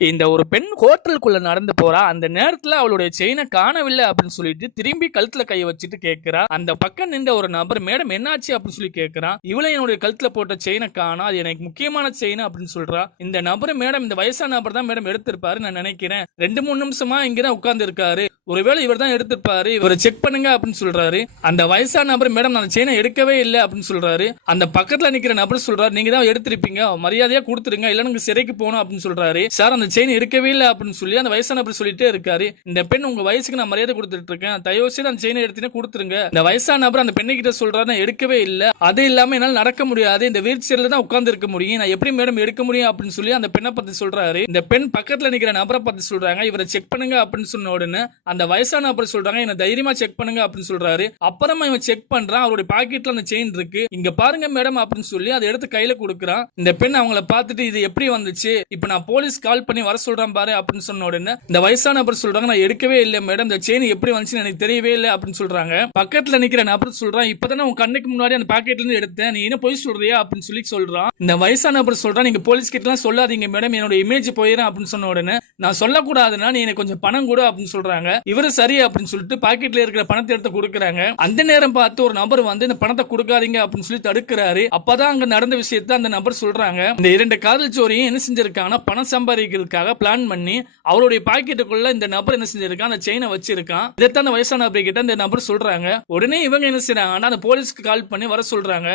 இந்த ஒரு பெண் ஹோட்டலுக்குள்ள நடந்து போறா. அந்த நேரத்துல அவளுடைய செயினை காணவில்லை அப்படின்னு சொல்லிட்டு திரும்பி கழுத்துல கையை வச்சுட்டு கேட்கிறா. அந்த பக்கம் நின்ற ஒரு நபர், மேடம் என்னாச்சு அப்படின்னு சொல்லி கேட்கிறான். இவளை என்னுடைய கழுத்துல போட்ட செயினை காணா, அது எனக்கு முக்கியமான செயின் அப்படின்னு சொல்றா. இந்த நபர், மேடம் இந்த வயசான நபர் தான் மேடம் எடுத்திருப்பாரு நான் நினைக்கிறேன், 2-3 நிமிஷமா இங்கதான் உட்கார்ந்து இருக்காரு, ஒருவேளை இவர் தான் எடுத்திருப்பாரு, இவரை செக் பண்ணுங்க அப்படின்னு சொல்றாரு. அந்த வயசான நபர், மேடம் நான் செயினை எடுக்கவே இல்லை அப்படின்னு சொல்றாரு. அந்த பக்கத்துல நிக்கிற நபர் சொல்றாரு, நீங்க தான் எடுத்திருப்பீங்க, மரியாதையா கொடுத்துருங்க, இல்ல நீங்க சிறைக்கு போகணும் அப்படின்னு சொல்றாரு. சார் அந்த செயின் இருக்கவே இல்லை அப்படின்னு சொல்லி அந்த வயசான நபர் சொல்லிட்டே இருக்காரு. இந்த பெண், உங்க வயசுக்கு நான் மரியாதை கொடுத்துட்டு இருக்கேன், தயவு செய்து அந்த செயினை எடுத்து கொடுத்துருங்க. இந்த வயசான நபர் அந்த பெண்ணை கிட்ட சொல்றாரு, நான் எடுக்கவே இல்லை, அது இல்லாம என்னால் நடக்க முடியாது, இந்த வீல் சேர்ல தான் உட்கார்ந்து இருக்க முடியும், நான் எப்படி மேடம் எடுக்க முடியும் அப்படின்னு சொல்லி அந்த பெண்ணை பத்தி சொல்றாரு. இந்த பெண் பக்கத்துல நிக்கிற நபரை பத்தி சொல்றாங்க, இவரை செக் பண்ணுங்க அப்படின்னு சொன்ன உடனே அந்த வயசான நபர் சொல்றாங்க, என்ன தைரியமா செக் பண்ணுங்க அப்படின்னு சொல்றாரு. அப்புறமா இவன் செக் பண்றான், அவருடைய பாக்கெட்ல அந்த செயின் இருக்கு, இங்க பாருங்க மேடம் அப்படின்னு சொல்லி அதை எடுத்து கையில கொடுக்குறான். இந்த பெண் அவங்கள பார்த்துட்டு, இது எப்படி வந்துச்சு, இப்ப நான் போலீஸ் கால் பண்ணி வர சொல்றேன் பாரு அப்படின்னு சொன்ன உடனே இந்த வயசான நபர் சொல்றாங்க, நான் எடுக்கவே இல்லை மேடம், இந்த செயின் எப்படி வந்துச்சுன்னு எனக்கு தெரியவே இல்லை அப்படின்னு சொல்றாங்க. பக்கத்துல நிக்கிற நபர் சொல்றான், இப்பதானே உன் கண்ணுக்கு முன்னாடி அந்த பாக்கெட்ல இருந்து எடுத்தேன், நீ என்ன போய் சொல்றியா அப்படின்னு சொல்லி சொல்றான். இந்த வயசான நபர் சொல்றான், நீங்க போலீஸ் கிட்ட எல்லாம் சொல்லாதீங்க மேடம், என்னோட இமேஜ் போயிடும் அப்படின்னு சொன்ன உடனே, நான் சொல்லக்கூடாதுன்னா நீ எனக்கு கொஞ்சம் பணம் கொடு அப்படின்னு சொல்றாங்க. இவரு சரி அப்படின்னு சொல்லிட்டு பாக்கெட்ல இருக்கிற பணத்தை எடுத்து கொடுக்குறாங்க. அந்த நேரம் பார்த்து ஒரு நபர் வந்து இந்த பணத்தை கொடுக்காதீங்க அப்படின்னு சொல்லி தடுக்கிறாரு. அப்பதான் அங்க நடந்த விஷயத்தை அந்த நபர் சொல்றாங்க. இந்த 2 காதல் ஜோடியும் என்ன செஞ்சிருக்காங்கன்னா, பணம் சம்பாதிக்கிறதுக்காக பிளான் பண்ணி அவருடைய பாக்கெட்டுக்குள்ள இந்த நபர் என்ன செஞ்சிருக்கான், அந்த செயினை வச்சிருக்கான். இதைத்தான் அந்த வயசான நபர் கிட்ட இந்த நபர் சொல்றாங்க. உடனே இவங்க என்ன செய்யறாங்கன்னா, அந்த போலீஸ்க்கு கால் பண்ணி வர சொல்றாங்க.